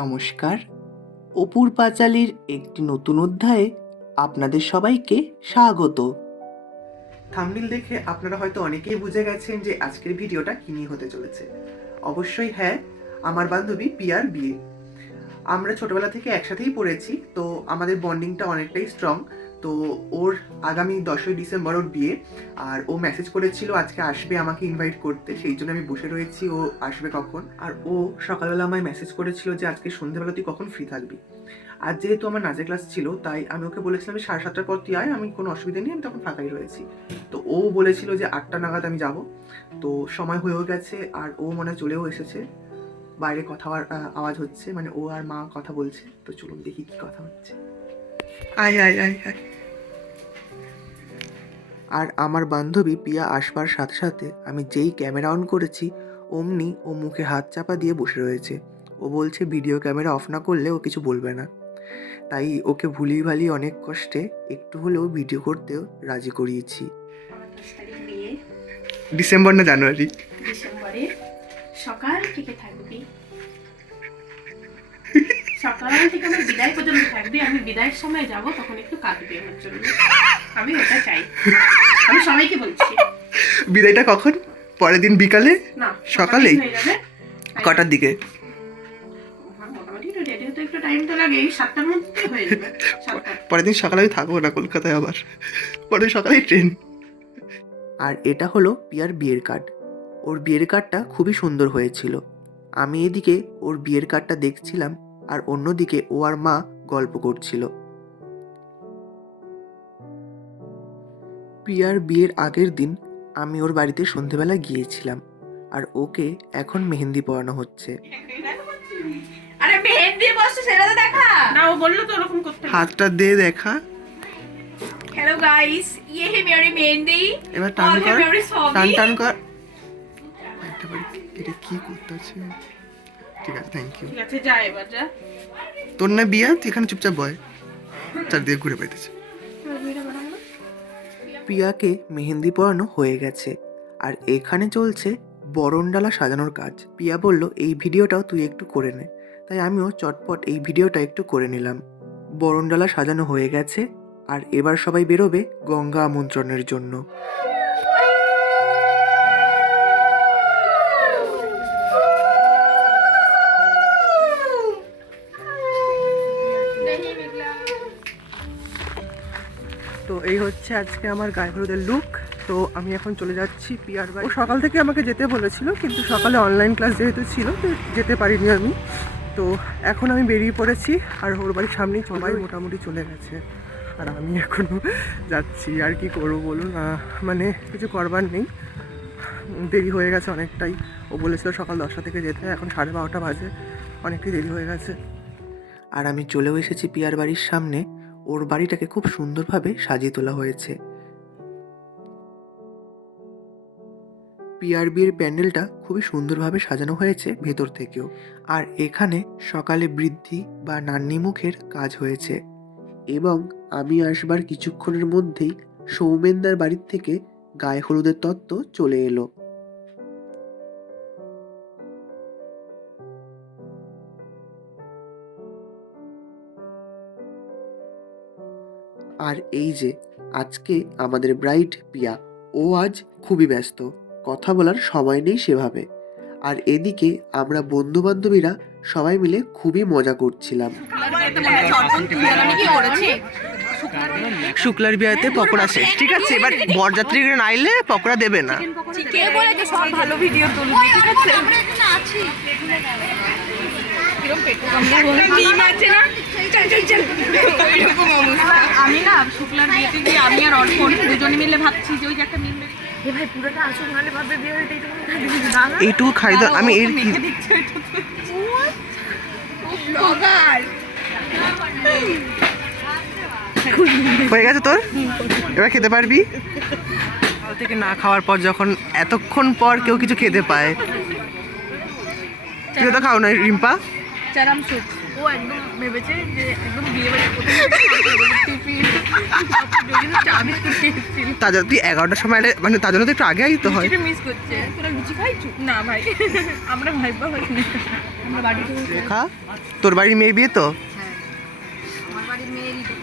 নমস্কার। অপুর পাঁচালীর একটি নতুন অধ্যায়ে আপনাদের সবাইকে স্বাগত। থাম্বনেল দেখে আপনারা হয়তো অনেকেই বুঝে গেছেন যে আজকের ভিডিওটা কি নিয়ে হতে চলেছে। অবশ্যই হ্যাঁ, আমার বান্ধবী পিয়ার বিয়ে। আমরা ছোটবেলা থেকে একসাথেই পড়েছি, তো আমাদের বন্ডিংটা অনেকটাই স্ট্রং। তো ওর আগামী 10ই ডিসেম্বর ওর বিয়ে, আর ও মেসেজ করেছিল আজকে আসবে আমাকে ইনভাইট করতে, সেই জন্য আমি বসে রয়েছি ও আসবে কখন। আর ও সকালবেলা আমায় মেসেজ করেছিল যে আজকে সন্ধ্যেবেলা তুই কখন ফ্রি থাকবি। আর যেহেতু আমার নাচের ক্লাস ছিল, তাই আমি ওকে বলেছিলাম 7:30টার পর তুই আয়, আমি কোনো অসুবিধা নেই, আমি তখন ফাঁকাই রয়েছি। তো ও বলেছিল যে 8টা নাগাদ আমি যাব। তো সময় হয়েও গেছে, আর ও মনে চলেও এসেছে। বাইরে কথা আওয়াজ হচ্ছে, মানে ও আর মা কথা বলছে। তো চলুন দেখি কি কথা হচ্ছে। আয় আয় আয় আয়। আর আমার বান্ধবী পিয়া আসবার সাথে সাথে আমি যেই ক্যামেরা অন করেছি, অমনি ও মুখে হাত চাপা দিয়ে বসে রয়েছে। ও বলছে ভিডিও ক্যামেরা অফ না করলে ও কিছু বলবে না। তাই ওকে ভুলিয়ে ভালিয়ে অনেক কষ্টে একটু হলেও ভিডিও করতেও রাজি করিয়েছি। ডিসেম্বর না জানুয়ারি? ডিসেম্বরে সকাল থেকে থাকবি, সকাল থেকে আমার বিদায় পর্যন্ত থাকবি। আমি বিদায়ের সময় যাব, তখন একটু কাঁদবি আমার জন্য। আমি ওটা চাই, আমি সবাইকে বলছি। বিদায়টা কখন? পরের দিন বিকালে না, সকালেই? হয়ে যাবে। কটার দিকে? মোটামুটি রেডি হতে একটু টাইম তো লাগে, 7টার মধ্যে হয়ে যাবে। 7টা। পরের দিন সকালে আমি থাকবো না কলকাতায়, আবার পরের সকালেই ট্রেন। আর এটা হলো পিয়ার বিয়ের কার্ড। ওর বিয়ের কার্ডটা খুবই সুন্দর হয়েছিল। আমি এদিকে ওর বিয়ের কার্ডটা দেখছিলাম, আর অন্যদিকে ও আর মা গল্প করছিল। পিয়ার বিয়ের আগের দিন আমি ওর বাড়িতে সন্ধেবেলা গিয়েছিলাম, আর ওকে এখন মেহেন্দি পরানো হচ্ছে। আরে মেহেন্দি বসে সেটা তো দেখা না, ও বললো তো এরকম করতে। হাতটা দে দেখা। हेलो गाइस, ये है मेरी मेहंदी। এবার টান কর, টান টান কর। এটা কি করতেছে? ঠিক আছে, থ্যাংক ইউ। ঠিক আছে, যা এবার যা। তোর না বিয়া, তুই এখানে চুপচাপ বয়, চারদিকে ঘুরে বেড়াতেছে। পিয়াকে মেহেন্দি পরানো হয়ে গেছে, আর এখানে চলছে বরণডালা সাজানোর কাজ। পিয়া বলল এই ভিডিওটাও তুই একটু করে নে, তাই আমিও চটপট এই ভিডিওটা একটু করে নিলাম। বরণডালা সাজানো হয়ে গেছে, আর এবার সবাই বেরোবে গঙ্গা আমন্ত্রণের জন্য। তো এই হচ্ছে আজকে আমার গায়ে হলুদের লুক। তো আমি এখন চলে যাচ্ছি পিয়ার বাড়ি। ও সকাল থেকে আমাকে যেতে বলেছিল, কিন্তু সকালে অনলাইন ক্লাস যেহেতু ছিল, তো যেতে পারিনি আমি। তো এখন আমি বেরিয়ে পড়েছি, আর ওর বাড়ির সামনেই সবাই মোটামুটি চলে গেছে, আর আমি এখনও যাচ্ছি। আর কি করবো বলুন, মানে কিছু করবার নেই, দেরি হয়ে গেছে অনেকটাই। ও বলেছিল সকাল 10টা থেকে যেতে, এখন 12:30 বাজে, অনেকটাই দেরি হয়ে গেছে। আর আমি চলেও এসেছি পিয়ার বাড়ির সামনে। ওর বাড়িটাকে খুব সুন্দরভাবে সাজিয়ে তোলা হয়েছে। পিয়ার বিয়ের প্যান্ডেলটা খুবই সুন্দরভাবে সাজানো হয়েছে ভেতর থেকেও। আর এখানে সকালে বৃদ্ধি বা নান্নিমুখের কাজ হয়েছে, এবং আমি আসবার কিছুক্ষণের মধ্যেই সৌমেনদার বাড়ির থেকে গায়ে হলুদের তত্ত্ব চলে এলো। আর এই যে আজকে আমাদের ব্রাইড পিয়া, ও আজ খুবই ব্যস্ত, কথা বলার সময় নেই সেভাবে। আর এদিকে আমরা বন্ধু বান্ধবীরা সবাই মিলে খুবই মজা করছিলাম। শুক্লার বিয়াতে পকোড়া শেষ, ঠিক আছে? এবার বরযাত্রীরা নাইলে পকোড়া দেবে না। কে বলেছে সব ভালো ভিডিও তুলবি, ঠিক আছে? আমি না শুক্লার বিয়েতে গিয়ে আমি আর অর্পণ দুজনে মিলে ভাবছি যে ওই যে একটা মিম ভাই পুরোটা আসুক, নাহলে ভাববে বিয়ে হয়ে এইটুকু খাই দাও। আমি এর কি হয়ে গেছে তোর, এবার খেতে পারবি। কাল থেকে না খাওয়ার পর যখন এতক্ষণ পর কেউ কিছু খেতে পায়, তুই তো খাও না রিম্পা? চারাম সুপ। ও একদম ভেবেছে যে একদম বিয়ে বাড়ির চা বিস্কুট খেয়েছিল। তা যদি 11টার সময় এলে মানে তার জন্য তো একটু আগে তো হয়। মিস করছে। তোরা লুচি খাইছো? না ভাই, আমরা ভাইবা হইনি। আমরা বাড়িতে খা, তোর বাড়ির মেয়ে বিয়ে তো? হ্যাঁ, আমার বাড়ির মেয়েরই তো।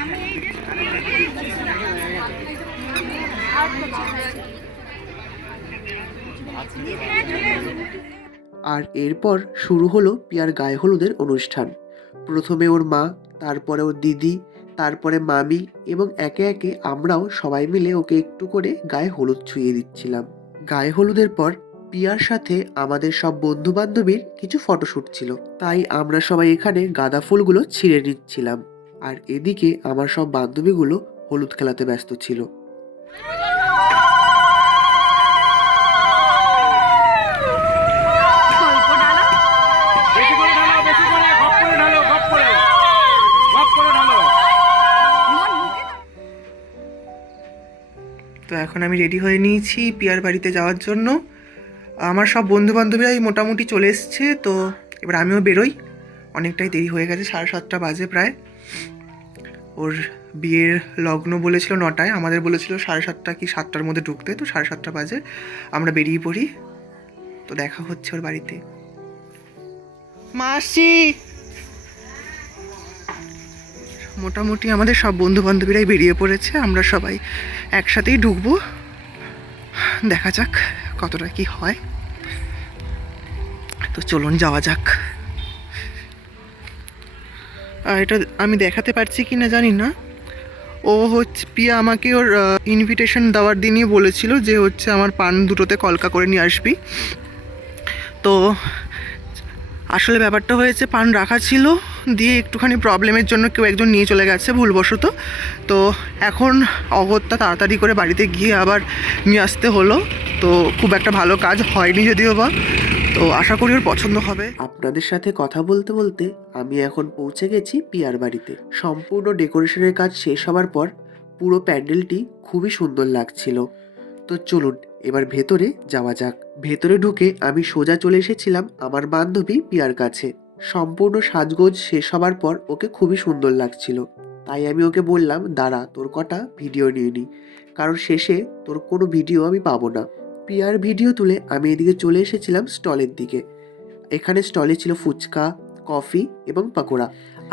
আমি এই যে আর এরপর শুরু হলো পিয়ার গায়ে হলুদের অনুষ্ঠান। প্রথমে ওর মা, তারপরে ওর দিদি, তারপরে মামি এবং একে একে আমরাও সবাই মিলে ওকে একটু করে গায়ে হলুদ ছুঁয়ে দিচ্ছিলাম। গায়ে হলুদের পর পিয়ার সাথে আমাদের সব বন্ধু বান্ধবীর কিছু ফটোশ্যুট ছিল, তাই আমরা সবাই এখানে গাঁদা ফুলগুলো ছিঁড়ে নিচ্ছিলাম। আর এদিকে আমার সব বান্ধবীগুলো হলুদ খেলাতে ব্যস্ত ছিল। তো এখন আমি রেডি হয়ে নিয়েছি পিয়ার বাড়িতে যাওয়ার জন্য। আমার সব বন্ধু বান্ধবীরাই মোটামুটি চলে এসছে, তো এবার আমিও বেরোই। অনেকটাই দেরি হয়ে গেছে, 7:30 বাজে প্রায়। ওর বিয়ের লগ্ন বলেছিল 9টায়, আমাদের বলেছিল 7:30 কি 7টার মধ্যে ঢুকতে, তো 7:30 বাজে আমরা বেরিয়ে পড়ি। তো দেখা হচ্ছে ওর বাড়িতে। মাসি, মোটামুটি আমাদের সব বন্ধু বান্ধবীরাই বেরিয়ে পড়েছে, আমরা সবাই একসাথেই ঢুকবো। দেখা যাক কতটা কি হয়। তো চলুন যাওয়া যাক। এটা আমি দেখাতে পারছি কি না জানি না। ও হচ্ছে পিয়া আমাকে ওর ইনভিটেশন দেওয়ার দিনই বলেছিল যে হচ্ছে আমার পান দুটোতে কলকা করে নিয়ে আসবি। তো আসলে ব্যাপারটা হয়েছে পান রাখা ছিল, দিয়ে একটুখানি প্রবলেমের জন্য কেউ একজন নিয়ে চলে গেছে ভুলবশত। তো এখন অগত্যা তাড়াতাড়ি করে বাড়িতে গিয়ে আবার নিয়ে আসতে হলো। তো খুব একটা ভালো কাজ হয়নি যদিও বা, তো আশা করি ওর পছন্দ হবে। আপনাদের সাথে কথা বলতে বলতে আমি এখন পৌঁছে গেছি পিয়ার বাড়িতে। সম্পূর্ণ ডেকোরেশনের কাজ শেষ হওয়ার পর পুরো প্যান্ডেলটি খুবই সুন্দর লাগছিল। তো চলুন এবার ভেতরে যাওয়া যাক। ভেতরে ঢুকে আমি সোজা চলে এসেছিলাম আমার বান্ধবী পিয়ার কাছে। সম্পূর্ণ সাজগোজ শেষ হবার পর ওকে খুবই সুন্দর লাগছিল, তাই আমি ওকে বললাম দাঁড়া তোর কটা ভিডিও নিয়ে নিই, কারণ শেষে তোর কোনো ভিডিও আমি পাবো না। পিয়ার ভিডিও তুলে আমি এদিকে চলে এসেছিলাম স্টলের দিকে। এখানে স্টলে ছিল ফুচকা, কফি এবং পাকোড়া।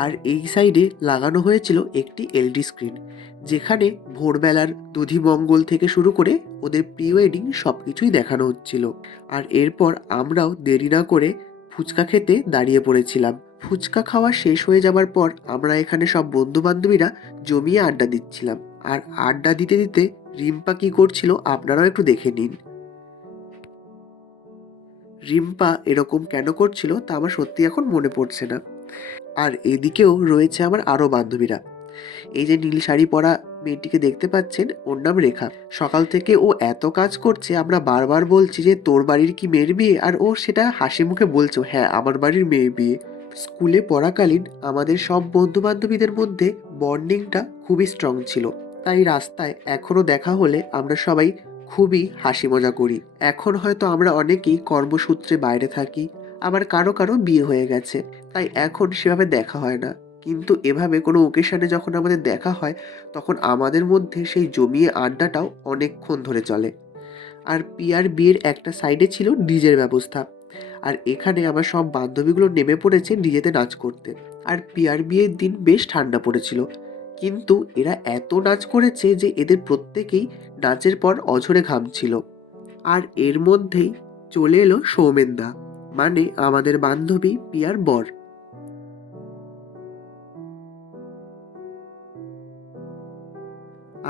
আর এই সাইডে লাগানো হয়েছিল একটি এলইডি স্ক্রিন, যেখানে ভোরবেলার দধিমঙ্গল থেকে শুরু করে ওদের প্রি ওয়েডিং সব কিছুই দেখানো হচ্ছিল। আর এরপর আমরাও দেরি না করে ফুচকা খেতে দাঁড়িয়ে পড়েছিলাম। ফুচকা খাওয়া শেষ হয়ে যাবার পর আমরা এখানে সব বন্ধু বান্ধবীরা জমিয়ে আড্ডা দিচ্ছিলাম। আর আড্ডা দিতে দিতে রিম্পা কি করছিল আপনারাও একটু দেখে নিন। রিম্পা এরকম কেন করছিল তা আমার সত্যি এখন মনে পড়ছে না। আর এদিকেও রয়েছে আমার আরও বান্ধবীরা। এই যে নীল শাড়ি পরা মেয়েটিকে দেখতে পাচ্ছেন, ওর নাম রেখা। সকাল থেকে ও এত কাজ করছে, আমরা বারবার বলছি যে তোর বাড়ির কি মেয়ের বিয়ে, আর ও সেটা হাসি মুখে বলছে হ্যাঁ আমার বাড়ির মেয়ের বিয়ে। স্কুলে পড়াকালীন আমাদের সব বন্ধু বান্ধবীদের মধ্যে বন্ডিংটা খুবই স্ট্রং ছিল, তাই রাস্তায় এখনও দেখা হলে আমরা সবাই খুবই হাসি মজা করি। এখন হয়তো আমরা অনেকেই কর্মসূত্রে বাইরে থাকি, আবার কারো কারো বিয়ে হয়ে গেছে, তাই এখন সেভাবে দেখা হয় না। কিন্তু এভাবে কোনো ওকেশনে যখন আমাদের দেখা হয়, তখন আমাদের মধ্যে সেই জমিয়ে আড্ডাটাও অনেকক্ষণ ধরে চলে। আর পিয়ার বিয়ের একটা সাইডে ছিল ডিজের ব্যবস্থা, আর এখানে আমার সব বান্ধবীগুলো নেমে পড়েছে ডিজেতে নাচ করতে। আর পিয়ার বিয়ের দিন বেশ ঠান্ডা পড়েছিল, কিন্তু এরা এত নাচ করেছে যে এদের প্রত্যেকেই নাচের পর অঝরে ঘামছিল। আর এর মধ্যেই চলে এলো সৌমেনদা, মানে আমাদের বান্ধবী পিয়ার বর।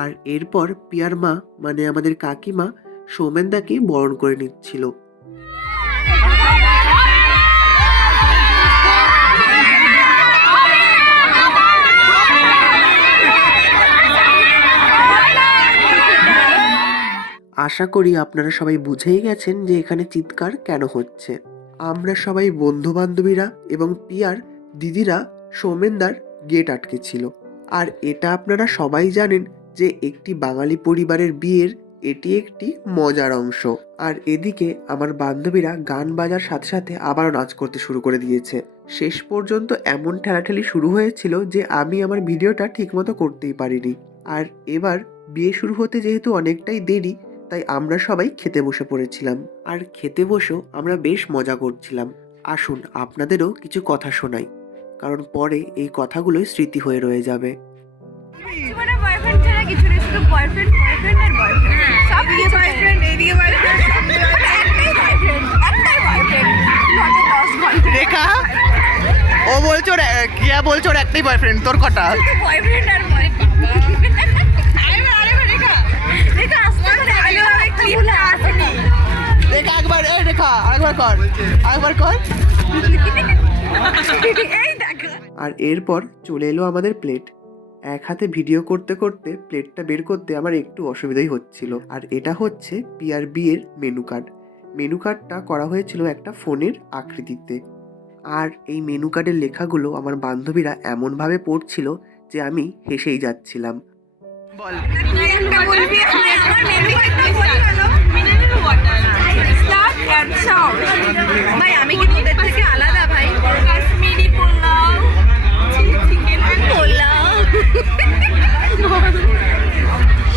আর এরপর পিয়ার মা মানে আমাদের কাকিমা সৌমেনদাকে বরণ করে নিচ্ছিল। আশা করি আপনারা সবাই বুঝেই গেছেন যে এখানে চিৎকার কেন হচ্ছে। আমরা সবাই বন্ধু বান্ধবীরা এবং পিয়ার দিদিরা সৌমেনদার গেট আটকে ছিল। আর এটা আপনারা সবাই জানেন যে একটি বাঙালি পরিবারের বিয়ের এটি একটি মজার অংশ। আর এদিকে আমার বান্ধবীরা গান বাজার সাথে সাথে আবারও নাচ করতে শুরু করে দিয়েছে। শেষ পর্যন্ত এমন ঠেলাঠেলি শুরু হয়েছিল যে আমি আমার ভিডিওটা ঠিকমতো করতেই পারিনি। আর এবার বিয়ে শুরু হতে যেহেতু অনেকটাই দেরি, তাই আমরা সবাই খেতে বসে পড়েছিলাম। আর খেতে বসেও আমরা বেশ মজা করছিলাম। আসুন আপনাদেরও কিছু কথা শোনাই, কারণ পরে এই কথাগুলোই স্মৃতি হয়ে রয়ে যাবে। জীবনে বয়ফ্রেন্ড ছাড়া কিছু নেই, শুধু বয়ফ্রেন্ড বয়ফ্রেন্ড আর বয়ফ্রেন্ড। সব দিকে বয়ফ্রেন্ড, এইদিকে বয়ফ্রেন্ড, একটাই বয়ফ্রেন্ড, একটাই বয়ফ্রেন্ড। নটে 10 ঘন্টা রেখা, ও বলছে ওর বলছে ওর একটাই বয়ফ্রেন্ড, তোর কটা? বয়ফ্রেন্ড আর বয়ফ্রেন্ড। আরেকবার রেখা, রেখা আসতে করে ভালোভাবে ক্লিপটা আসেনি। রেখা একবার, রেখা আরেকবার কর, আরেকবার কর। এই দেখো। আর এরপর চলে এলো আমাদের প্লেট। এক হাতে ভিডিও করতে করতে প্লেটটা বের করতে আমার একটু অসুবিধাই হচ্ছিল। আর এটা হচ্ছে পিয়ার বিয়ের মেনু কার্ড। মেনু কার্ডটা করা হয়েছিল একটা ফোনের আকৃতিতে। আর এই মেনু কার্ডের লেখাগুলো আমার বান্ধবীরা এমনভাবে পড়ছিল যে আমি হেসেই যাচ্ছিলাম। বল, তুই একটা বলবি, আমার মেনু কার্ডটা বল হলো mineral water start and sound. ভাই আমি কি তোদের থেকে আলাদা ভাই? কাশ্মীরি পোলাও, চিকেন পোলাও,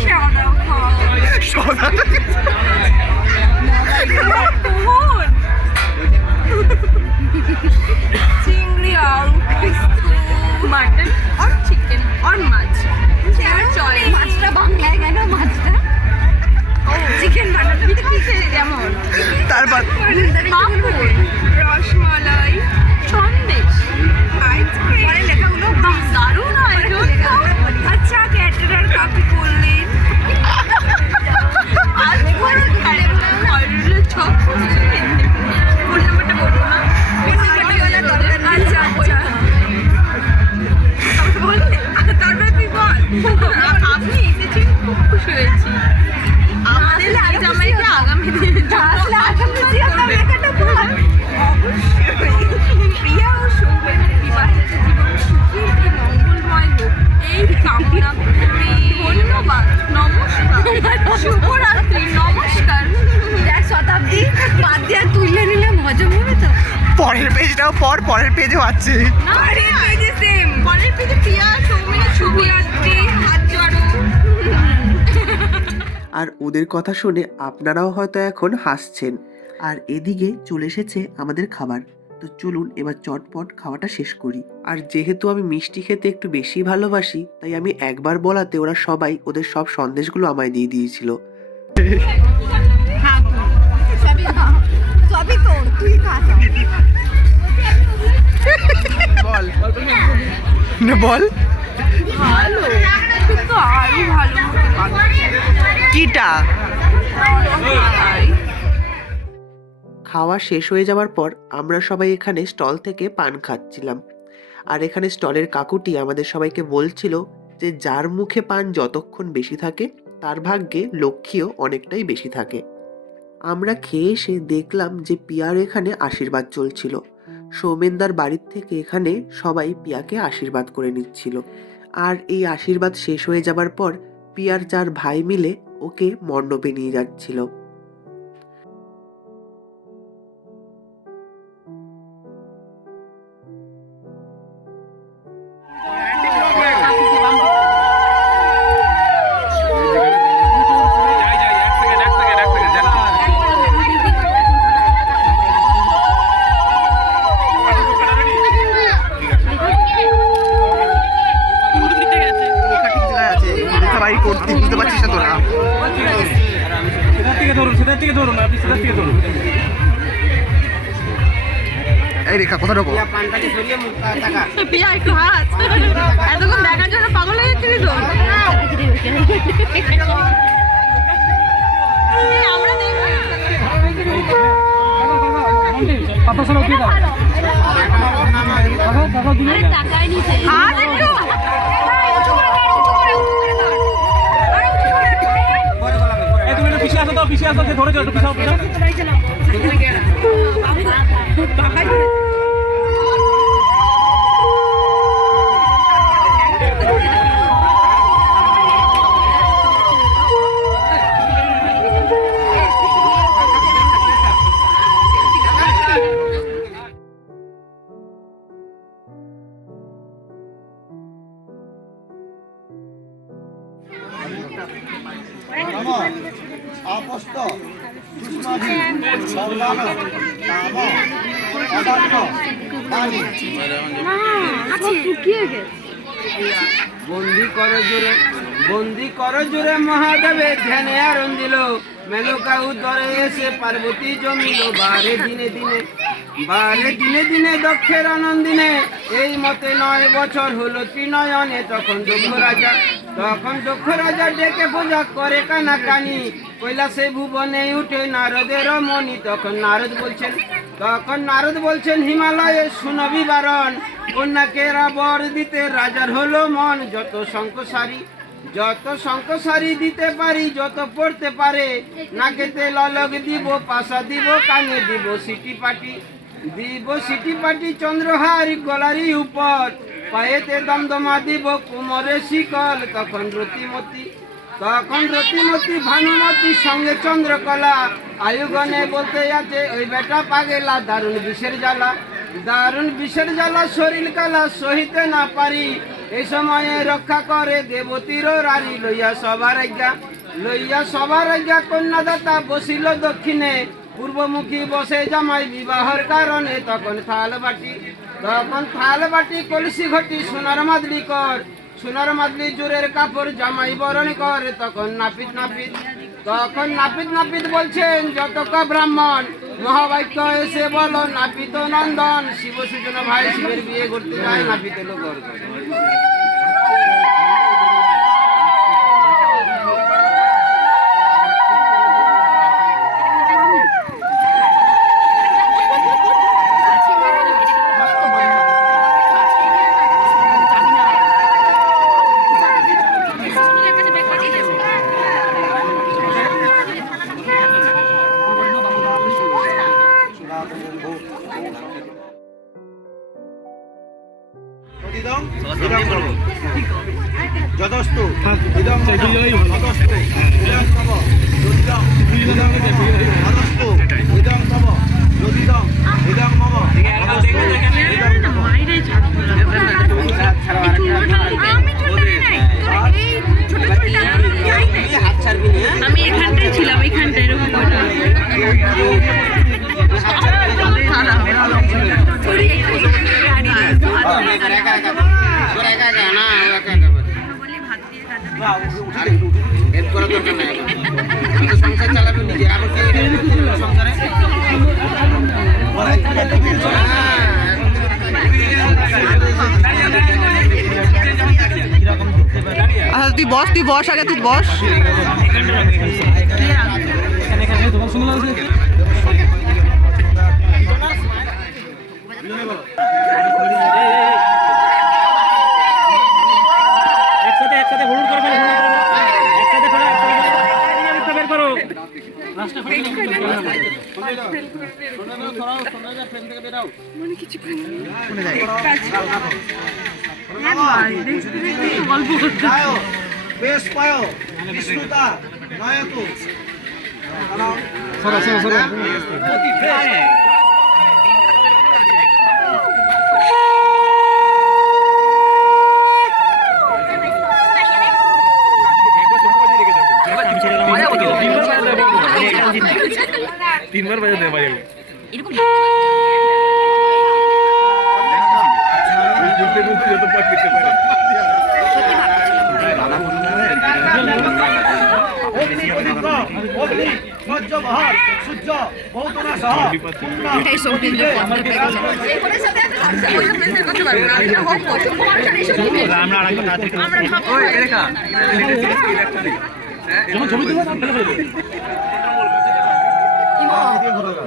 সাদা ভাত, চিংড়ি আর মাটন আর চিকেন আর মাছ। মাছটা বাংলায় কেন? মাছটা চিকেন বানাতে ঠিক যেমন। তারপর পাঁপড়, রসমালাই, সন্দেশ, আইসক্রিম। পরে লেখাগুলো দারুণ আয়োজন। আচ্ছা ক্যাটারার কাকে বললেন? আজ পুরো ঘরের ছক ফোন নাম্বারটা বলবো না। আচ্ছা আচ্ছা বললে তারপরে তুই বল। আপনি এসেছেন, খুব খুশি হয়েছি। আমাদের জামাইকে আগামী দিনে আসলে আগামী দিনে লেখাটা বল। অবশ্যই প্রিয়া ও সৌমেনের বিবাহিত জীবন সুখী ও মঙ্গলময় হোক, এই কামনা করি। ধন্যবাদ, নমস্কার, শুভরাত্রি, নমস্কার। দেখ শতাব্দী বাদ দিয়ে তুলে নিলে হজম হবে তো। পরের পেজটাও পরের পেজেও আছে। পরের পেজে সেম, পরের পেজে প্রিয়া সৌমেনের শুভরাত্রি, হাত জড়ো। আর ওদের কথা শুনে আপনারাও হয়তো এখন হাসছেন। আর এদিকে চলে এসেছে আমাদের খাবার। তো চলুন এবার চটপট খাওয়াটা শেষ করি। আর যেহেতু আমি মিষ্টি খেতে একটু বেশি ভালোবাসি, তাই আমি একবার বলাতে ওরা সবাই ওদের সব সন্দেশগুলো আমায় দিয়ে দিয়েছিল। সবই তো তুই খাস। বল বল, ভালো কিন্তু আরো ভালো কিটা? খাওয়া শেষ হয়ে যাওয়ার পর আমরা সবাই এখানে স্টল থেকে পান খাচ্ছিলাম। আর এখানে স্টলের কাকুটি আমাদের সবাইকে বলছিল যে যার মুখে পান যতক্ষণ বেশি থাকে তার ভাগ্যে লক্ষ্মীও অনেকটাই বেশি থাকে। আমরা খেয়ে এসে দেখলাম যে পিয়ার এখানে আশীর্বাদ চলছিল। সৌমেনদার বাড়ির থেকে এখানে সবাই পিয়াকে আশীর্বাদ করে নিচ্ছিল। আর এই আশীর্বাদ শেষ হয়ে যাবার পর পিয়ার 4 ভাই মিলে ওকে মণ্ডপে নিয়ে যাচ্ছিল। বুঝতে পারছিস না তোরা? এই রেখা কথা ঢোকো। পিয়া একটু হাত, এতক্ষণ দেখার জন্য পাগল হয়ে যাচ্ছিলি তো। আমরা দেখবো হাত একটু পিছিয়ে আসো, ধরে যাও, পিছাও পিছাও। আপস্ত সুষ্মাভি সর্বাণ কাম অদান্য বাণী বন্দি করো জোরে মহাদেবে ধ্যানে আরণ দিল মেনকা উদরে এসে পার্বতী জমিল বারে দিনে দিনে দক্ষের আনন্দিনে এই মতে 9 বছর হলো ত্রিনয়নে তখন দক্ষ রাজা ডেকে পূজা করে কানাকানি কৈলাসে ভুবনে উঠে নারদের মণি তখন নারদ বলছেন হিমালয়ে শুনবি বারণ কন্যাকেরা বর দিতে রাজার হলো মন যত শঙ্কসারি দিতে পারি যত পড়তে পারে নাকেতে ললক দিব পাশা দিব কানে দিব সিটি পাটি চন্দ্রহারি গলারি উপর পায়েতে দমদমা দিব কোমরে শিকল তখন রতিমতি ভানুমতির সঙ্গে চন্দ্রকলা আয়ুগণে বলতে আছে ওই বেটা পাগেলা দারুণ বিষের জ্বালা শরীর কালা সহিতে না পারি এই সময়ে রক্ষা করে দেবতীর রারি লইয়া সবার আজ্ঞা কন্যাদাতা বসিল দক্ষিণে পূর্বমুখী বসে জামাই বিবাহর কারণে তখন থাল বাটি কলসি ঘটি সোনার মাদলি জোরের কাপড় জামাই বরণ করে তখন নাপিত বলছেন যতক ব্রাহ্মণ মহাবাক্য এসে বলো নাপিত নন্দন শিব সূচনা ভাই শিবের বিয়ে করতে যায় নাপিত লোক যদস্তু ইদং যদস্তে ইদং তব যদিদং যদস্তু ইদং তব যদিদং ইদং মম আমি এখানটাই ছিলাম এখানটায় এরকম সংসার চালাবে নিজে এখন সংসারে আচ্ছা তুই বস আগে তুই বস একসাথে হলুদ করে ফেলো একসাথে ফেলো বের করো রাস্তা বেশ পায় বিষ্ণুতা নয়তু তিনবার বাজাতে পারি সূর্য বহুতনা সহ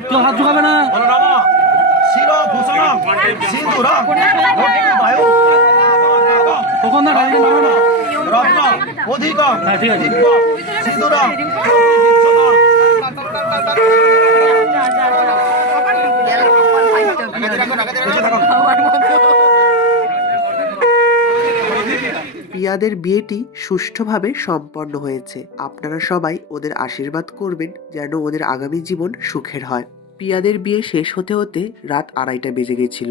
কেউ হাত ঝুঁকাবে না শিরভূষণম সিঁদুরম বায়ু তখন না গাড়ি মারবে না রত্ন অধিকম ঠিক আছে সিঁদুরম পিয়াদের বিয়েটি সুষ্ঠুভাবে সম্পন্ন হয়েছে। আপনারা সবাই ওদের আশীর্বাদ করবেন যেন ওদের আগামী জীবন সুখের হয়। পিয়াদের বিয়ে শেষ হতে হতে রাত 2:30 বেজে গেছিল।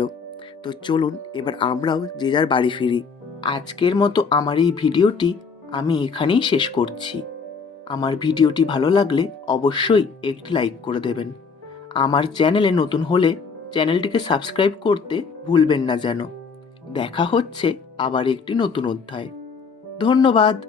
তো চলুন এবার আমরাও যে যার বাড়ি ফিরি। আজকের মতো আমার এই ভিডিওটি আমি এখানেই শেষ করছি। আমার ভিডিওটি ভালো লাগলে অবশ্যই একটি লাইক করে দেবেন। আমার চ্যানেলে নতুন হলে চ্যানেলটিকে সাবস্ক্রাইব করতে ভুলবেন না যেন। দেখা হচ্ছে আবার একটি নতুন অধ্যায়। ধন্যবাদ।